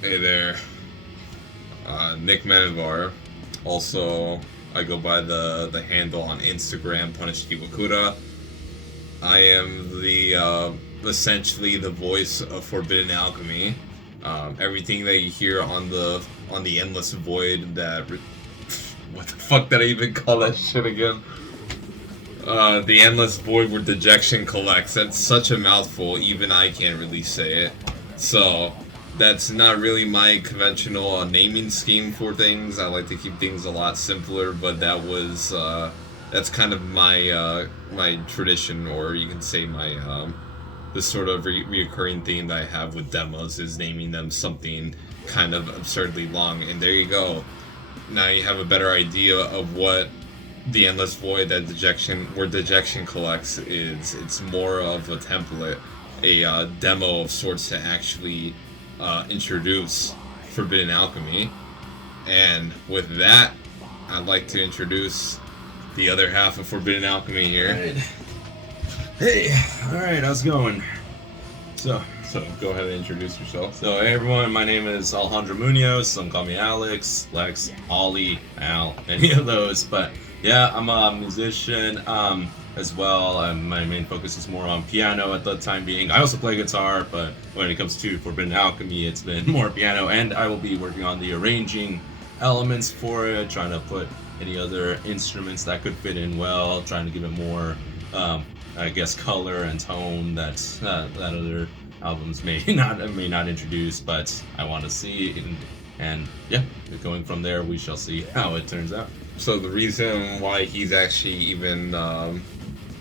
Hey there, Nick Manivar. Also, I go by the handle on Instagram, Punish Kiwakura. I am the essentially the voice of Forbidden Alchemy. Everything that you hear on the Endless Void what the fuck did I even call that shit again? The Endless Void where dejection collects. That's such a mouthful. Even I can't really say it. So that's not really my conventional naming scheme for things. I like to keep things a lot simpler, but that's kind of my tradition, or you can say my this sort of reoccurring theme that I have with demos is naming them something kind of absurdly long. And there you go. Now you have a better idea of what the Endless Void where dejection collects is. It's more of a template, a demo of sorts to actually introduce Forbidden Alchemy. And with that, I'd like to introduce the other half of Forbidden Alchemy here. Right. Hey, alright, how's it going? So Go ahead and introduce yourself. hey everyone, my name is Alejandro Munoz. Some call me Alex, Lex, Ollie, Al, any of those. But yeah, I'm a musician as well. My main focus is more on piano at the time being. I also play guitar, but when it comes to Forbidden Alchemy, it's been more piano, and I will be working on the arranging elements for it, trying to put any other instruments that could fit in well, trying to give it more, I guess, color and tone that other albums may not introduce, but I want to see, and yeah, going from there, we shall see how it turns out. So the reason why he's actually even,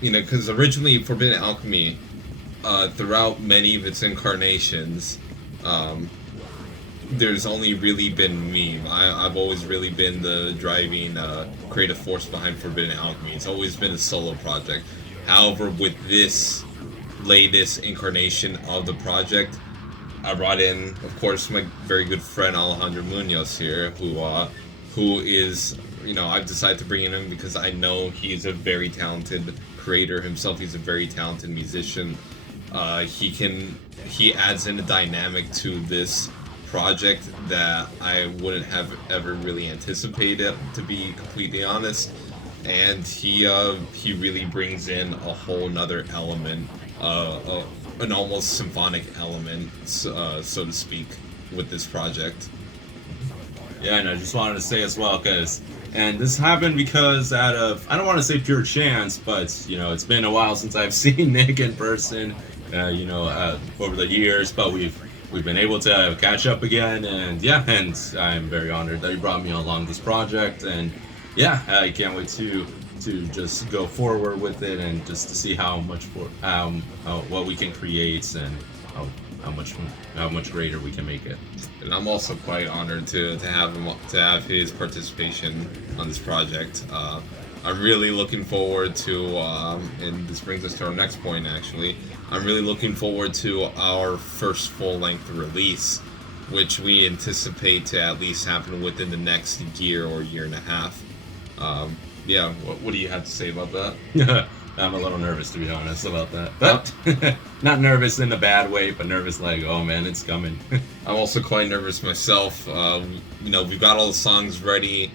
because originally Forbidden Alchemy, throughout many of its incarnations, there's only really been me. I've always really been the driving creative force behind Forbidden Alchemy. It's always been a solo project. However, with this latest incarnation of the project, I brought in, of course, my very good friend Alejandro Munoz here, who is, I've decided to bring him in because I know he's a very talented creator himself. He's a very talented musician. He adds in a dynamic to this project that I wouldn't have ever really anticipated, to be completely honest. And he really brings in a whole nother element, an almost symphonic element, so to speak, with this project. Yeah, and I just wanted to say as well, and this happened because out of, I don't want to say pure chance, but it's been a while since I've seen Nick in person, over the years, but we've been able to catch up again, and yeah, and I'm very honored that you brought me along this project, and yeah, I can't wait to just go forward with it, and just to see how much what we can create, and how much greater we can make it. And I'm also quite honored to have his participation on this project. I'm really looking forward to, and this brings us to our next point. Actually, I'm really looking forward to our first full-length release, which we anticipate to at least happen within the next year or year and a half. Yeah, what do you have to say about that? I'm a little nervous, to be honest, about that. But not nervous in a bad way, but nervous like, oh man, it's coming. I'm also quite nervous myself. We've got all the songs ready.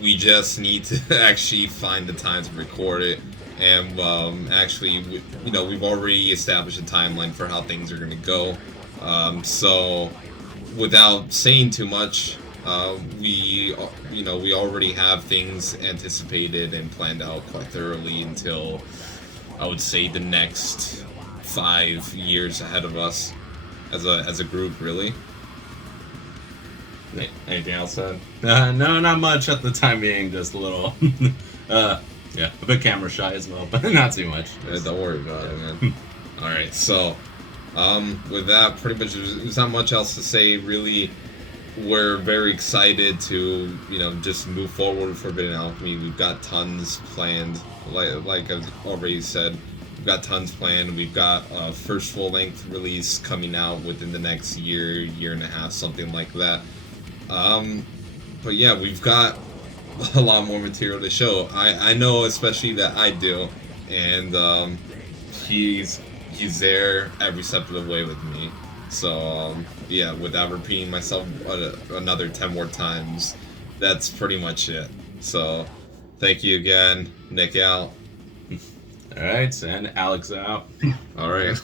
We just need to actually find the time to record it. And we've already established a timeline for how things are going to go. So without saying too much, we already have things anticipated and planned out quite thoroughly until, I would say, the next 5 years ahead of us as a group, really. Anything else said? No, not much at the time being, just a little, yeah, a bit camera shy as well, but not too much. Yeah, don't worry about it, man. Alright, so, with that, pretty much, there's not much else to say, really. We're very excited to, just move forward with Forbidden Alchemy. We've got tons planned, like I've already said. We've got tons planned. We've got a first full-length release coming out within the next year and a half, something like that. But yeah, we've got a lot more material to show. I know especially that I do, and he's there every step of the way with me. So, yeah, without repeating myself another 10 more times, that's pretty much it. So, thank you again. Nick out. All right, and Alex out. All right.